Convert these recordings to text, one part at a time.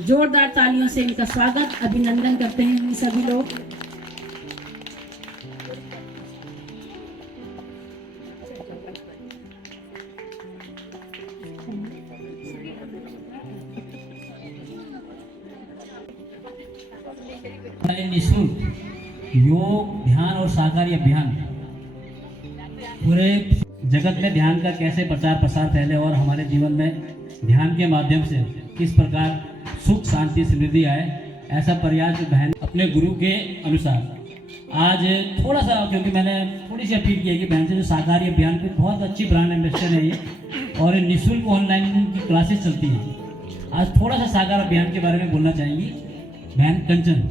जोरदार तालियों से इनका स्वागत अभिनंदन करते हैं सभी लोग। निःशुल्क योग ध्यान और साकारी अभियान पूरे जगत में ध्यान का कैसे प्रचार प्रसार फैले और हमारे जीवन में ध्यान के माध्यम से किस प्रकार सुख शांति समृद्धि आए, ऐसा प्रयास बहन अपने गुरु के अनुसार आज थोड़ा सा, क्योंकि मैंने थोड़ी सी अपील की है कि बहन से जो साकारी अभियान पे बहुत अच्छी ब्रांड एम्बेसडर है ये और निःशुल्क ऑनलाइन की क्लासेस चलती हैं। आज थोड़ा सा साकार अभियान के बारे में बोलना चाहेंगी बहन कंचन।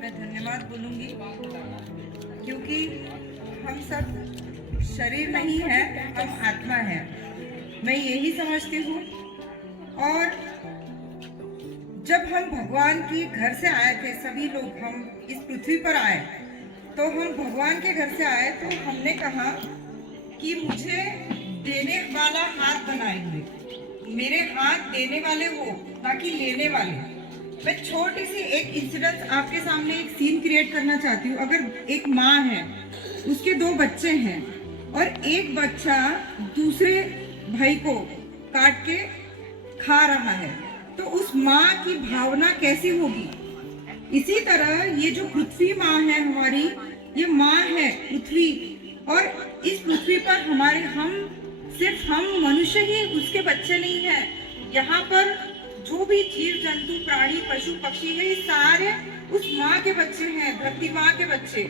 मैं धन्यवाद बोलूँगी क्योंकि हम सब शरीर नहीं है, हम आत्मा है, मैं यही समझती हूँ। और जब हम भगवान की घर से आए थे, सभी लोग हम इस पृथ्वी पर आए, तो हम भगवान के घर से आए तो हमने कहा कि मुझे देने वाला हाथ बनाए हुए, मेरे हाथ देने वाले हो ना कि लेने वाले। मैं छोटी सी एक इंसिडेंस आपके सामने एक सीन क्रिएट करना चाहती हूँ। अगर एक माँ है, उसके 2 बच्चे हैं और एक बच्चा दूसरे भाई को काट के खा रहा है, तो उस माँ की भावना कैसी होगी। इसी तरह ये जो पृथ्वी माँ है हमारी, ये माँ है पृथ्वी, और इस पृथ्वी पर सिर्फ हम मनुष्य ही उसके बच्चे नहीं हैं। यहाँ पर जो भी जीव जंतु प्राणी पशु पक्षी है, ये सारे उस माँ के बच्चे हैं, धरती माँ के बच्चे।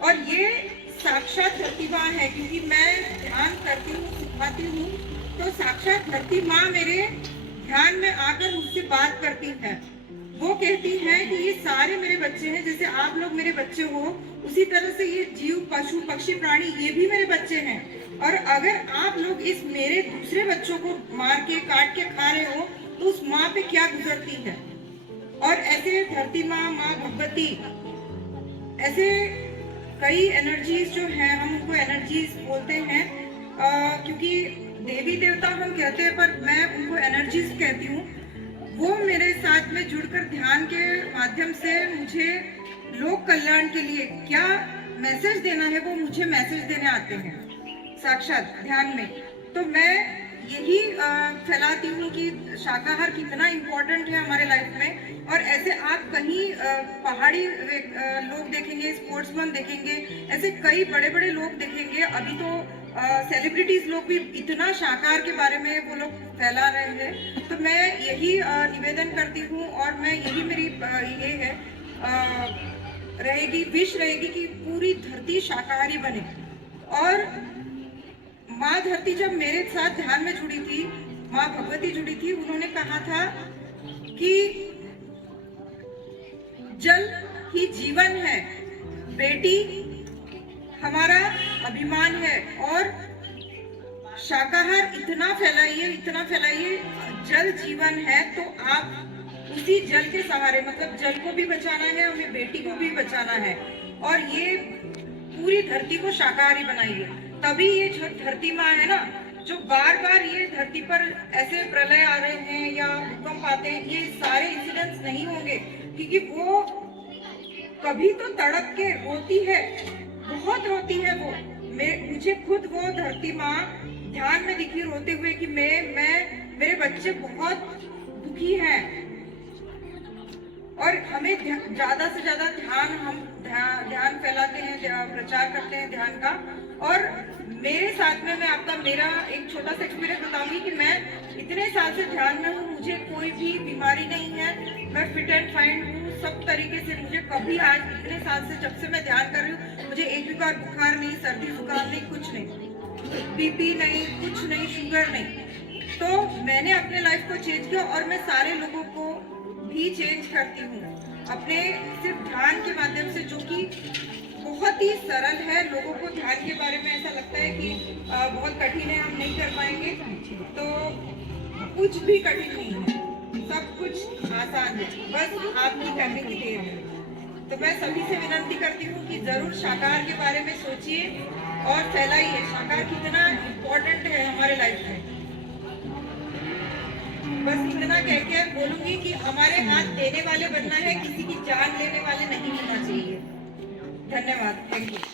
और ये साक्षात धरती माँ है, क्योंकि मैं ध्यान करती हूँ, सिखाती हूँ, तो साक्षात धरती माँ मेरे ध्यान में आकर मुझसे बात करती है। वो कहती है कि ये सारे मेरे बच्चे हैं, जैसे आप लोग मेरे बच्चे हो, उसी तरह से ये जीव पशु पक्षी प्राणी ये भी मेरे बच्चे हैं। और अगर आप लोग इस मेरे दूसरे बच्चों को मार के काट के खा रहे हो, तो उस माँ पे क्या गुजरती है। और ऐसे धरती माँ, माँ भगवती, ऐसे कई एनर्जीज जो हैं, हम उनको एनर्जीज बोलते हैं क्योंकि देवी देवता हम कहते हैं, पर मैं उनको एनर्जीज कहती हूँ। वो मेरे साथ में जुड़कर ध्यान के माध्यम से मुझे लोक कल्याण के लिए क्या मैसेज देना है, वो मुझे मैसेज देने आते हैं साक्षात ध्यान में। तो मैं यही फैलाती हूँ कि शाकाहार कितना इम्पोर्टेंट है हमारे लाइफ में। और ऐसे आप कहीं पहाड़ी लोग देखेंगे, स्पोर्ट्समैन देखेंगे, ऐसे कई बड़े बड़े लोग देखेंगे। अभी तो सेलिब्रिटीज लोग भी इतना शाकाहार के बारे में वो लोग फैला रहे हैं। तो मैं यही निवेदन करती हूँ, और मैं यही मेरी ये है रहेगी, विश रहेगी कि पूरी धरती शाकाहारी बने। और माँ धरती जब मेरे साथ ध्यान में जुड़ी थी, माँ भगवती जुड़ी थी, उन्होंने कहा था कि जल ही जीवन है, बेटी हमारा अभिमान है। और शाकाहार इतना फैलाइए, जल जीवन है, तो आप उसी जल के सहारे, मतलब जल को भी बचाना है, हमें बेटी को भी बचाना है, और ये पूरी धरती को शाकाहारी बनाइए। तभी ये जो धरती माँ है ना, जो बार बार ये धरती पर ऐसे प्रलय आ रहे हैं या भूकंप आते हैं, ये सारे इंसिडेंट्स नहीं होंगे, क्योंकि वो कभी तो तड़प के रोती है, बहुत रोती है वो। मुझे खुद वो धरती माँ ध्यान में दिखी रोते हुए कि मेरे बच्चे बहुत दुखी हैं। और हमें ज्यादा से ज्यादा ध्यान फैलाते हैं, प्रचार करते हैं ध्यान का। और मेरे साथ में मेरा एक छोटा सा एक्सपीरियंस बताऊंगी कि मैं इतने साल से ध्यान में हूँ, मुझे कोई भी बीमारी नहीं है, मैं फिट एंड फाइन हूँ सब तरीके से। मुझे कभी आज इतने साल से जब से मैं ध्यान कर रही हूँ, मुझे एक भी बार बुखार नहीं, सर्दी जुकाम नहीं, कुछ नहीं, बीपी नहीं, कुछ नहीं, शुगर नहीं। तो मैंने अपने लाइफ को चेंज किया, और मैं सारे लोगों को भी चेंज करती हूँ अपने सिर्फ ध्यान के माध्यम से, जो कि बहुत ही सरल है। लोगों को ध्यान के बारे में ऐसा लगता है कि बहुत कठिन है, हम नहीं कर पाएंगे, तो कुछ भी कठिन नहीं है, सब कुछ आसान है, बस आपकी करने की देर है। तो मैं सभी से विनती करती हूँ कि जरूर शाकाहार के बारे में सोचिए और फैलाइए। शाकाहार कितना इम्पोर्टेंट है हमारे लाइफ में। बस इतना कह के बोलूंगी कि हमारे हाथ देने वाले बनना है, किसी की जान लेने वाले नहीं होना चाहिए। धन्यवाद, थैंक यू।